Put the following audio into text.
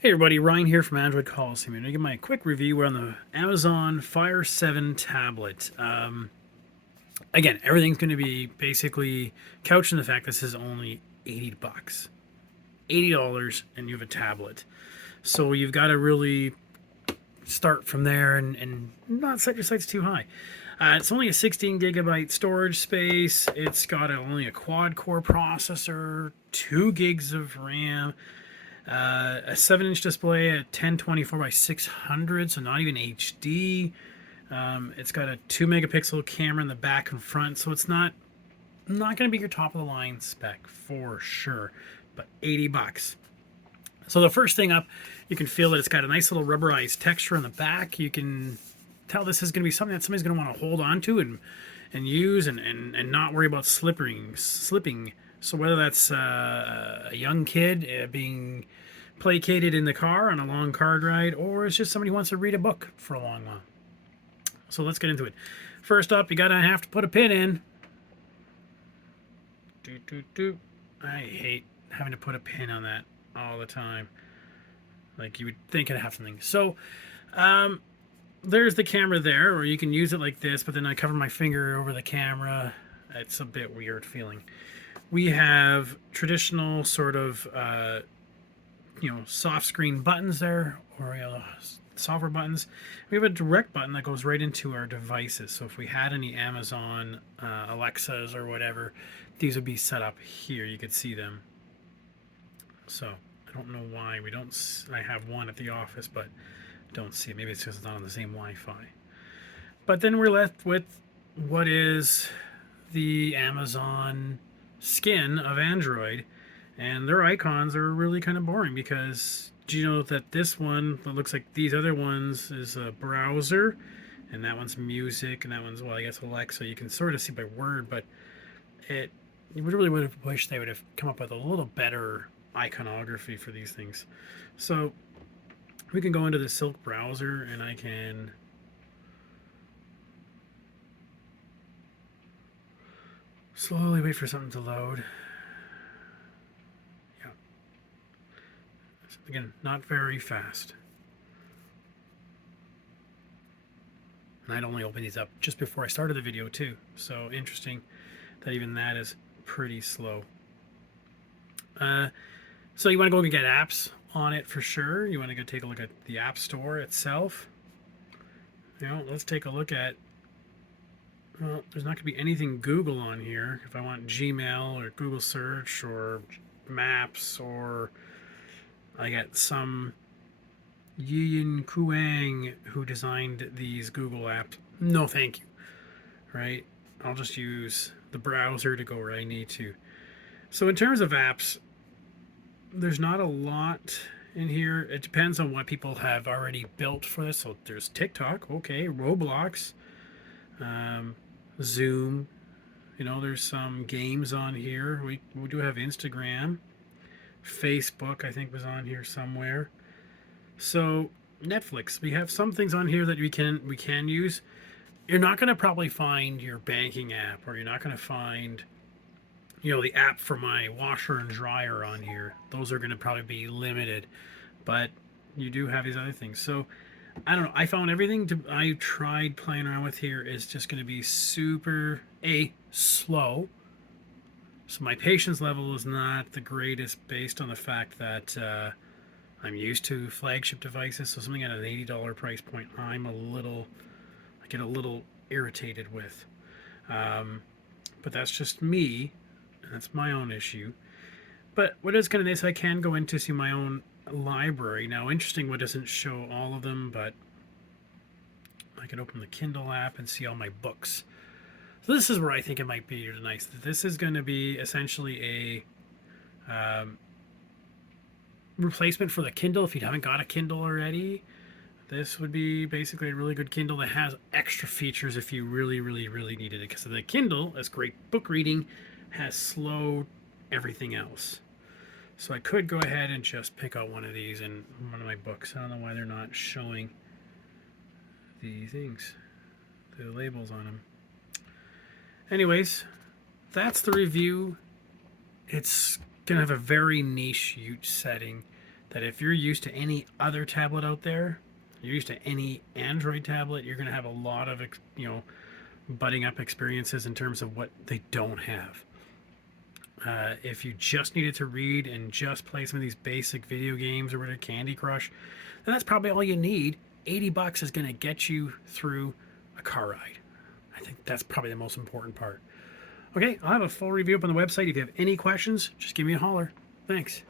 Hey everybody, Ryan here from Android Coliseum. I'm going to give my quick review on the Amazon Fire 7 tablet. Again, everything's going to be basically couched in the fact this is only 80 bucks. $80 and you have a tablet. So you've got to really start from there and not set your sights too high. It's only a 16 gigabyte storage space. It's got only a quad core processor, 2 gigs of RAM, a 7-inch display at 1024 by 600, so not even HD. It's got a 2 megapixel camera in the back and front, so it's not going to be your top of the line spec for sure, but 80 bucks. So the first thing up, you can feel that it's got a nice little rubberized texture in the back. You can tell this is going to be something that somebody's going to want to hold on to and use and not worry about slipping. So whether that's a young kid being placated in the car on a long car ride, or it's just somebody who wants to read a book for a long while. So let's get into it. First up, you gotta have to put a pin in. I hate having to put a pin on that all the time. Like you would think I'd have something. So there's the camera there, or you can use it like this, but then I cover my finger over the camera. It's a bit weird feeling. We have traditional sort of soft screen buttons there, or software buttons. We have a direct button that goes right into our devices. So if we had any Amazon Alexas or whatever, these would be set up here. You could see them. So I don't know why we don't. I have one at the office, but don't see it. Maybe it's because it's not on the same Wi-Fi. But then we're left with what is the Amazon skin of Android, and their icons are really kind of boring because do you know that this one that looks like these other ones is a browser, and that one's music, and that one's, well, I guess Alexa. You can sort of see by word, but you really would have wished they would have come up with a little better iconography for these things. So we can go into the Silk browser, and I can slowly wait for something to load. Yeah. Again, not very fast. And I'd only opened these up just before I started the video too. So interesting that even that is pretty slow. So you want to go and get apps on it for sure. You want to go take a look at the App Store itself. Let's take a look at, well, there's not going to be anything Google on here. If I want Gmail or Google Search or Maps, or I got some Yin Kuang who designed these Google apps. No, thank you. Right? I'll just use the browser to go where I need to. So in terms of apps, there's not a lot in here. It depends on what people have already built for this. So there's TikTok, okay, Roblox, Zoom. There's some games on here. We do have Instagram, Facebook. I think was on here somewhere. So Netflix, we have some things on here that we can use. You're not going to probably find your banking app, or you're not going to find the app for my washer and dryer on here. Those are going to probably be limited, but you do have these other things. So I don't know. I found everything I tried playing around with here is just going to be super slow. So my patience level is not the greatest based on the fact that I'm used to flagship devices. So something at an $80 price point, I get a little irritated with. But that's just me. That's my own issue. But what is kind of nice, I can go into see my own library. Now, interesting, what doesn't show all of them, but I can open the Kindle app and see all my books. So this is where I think it might be nice. This is going to be essentially a replacement for the Kindle. If you haven't got a Kindle already, this would be basically a really good Kindle that has extra features if you really, really, really needed it. Because the Kindle, as great book reading, has slowed everything else. So I could go ahead and just pick out one of these in one of my books. I don't know why they're not showing the things, the labels on them. Anyways, that's the review. It's going to have a very niche setting. that if you're used to any other tablet out there, you're used to any Android tablet, you're going to have a lot of, butting up experiences in terms of what they don't have. If you just needed to read and just play some of these basic video games or whatever, Candy Crush, then that's probably all you need. $80 is going to get you through a car ride. I think that's probably the most important part. Okay, I'll have a full review up on the website. If you have any questions, just give me a holler. Thanks.